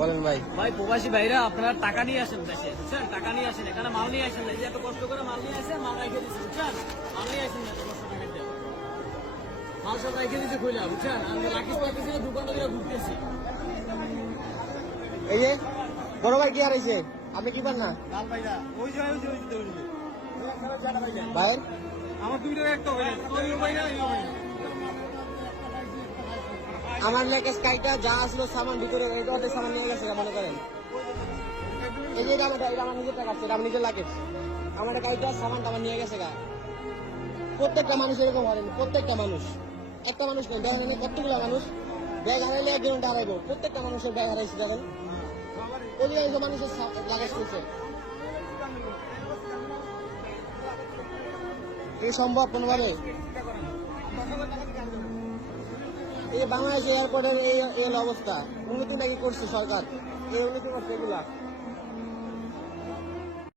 বলেন ভাই। ভাই প্রবাসী ভাইরা আপনারা টাকা নিয়ে আসেন দেশে, বুঝছেন? টাকা নিয়ে আসেন, এখানে মাল নিয়ে আসেন না। এই যে এত কষ্ট করে মাল নিয়ে আসেন, মাল রেখে দিচ্ছে, বুঝছেন? মাল নিয়ে আসেন না, এত কষ্ট টাকা দিয়ে মাল সব রেখে দিচ্ছে খুলে, বুঝছেন? আমি রাখিস পাইতেছি না, দোকানে গিয়ে ঘুরতেছি। এই যে বড় ভাই কি হারাইছে, আপনি কি পান না লাল ভাইরা ওই যে ভাই? আমার দুইটা একটা ভাই, ওই ভাই না, ওই ভাই না। আমার লেগে স্কাইটা যা আসলো সামান ভিতরে অর্ধেক সামান নিয়ে গেছে মনে করেন। এই যে এটা আমার নিজের টাকা, এটা আমার নিজের লাগে। আমার গাড়িটা সামানটা আমার নিয়ে গেছে গা। প্রত্যেকটা মানুষ এরকম হারেন, প্রত্যেকটা মানুষ। একটা মানুষ নেই, ব্যাগ হারাইলে কতগুলো মানুষ, ব্যাগ হারাইলে একজনটা হারাইবো। প্রত্যেকটা মানুষের ব্যাগ হারাইছে দেখেন, অধিকাংশ মানুষের লাগাজ করছে। এই সম্ভব কোনোভাবে? এই বাংলাদেশ এয়ারপোর্টের এই অবস্থা, উন্নতি নাকি করছে সরকার, এই উন্নতি করছে এগুলা।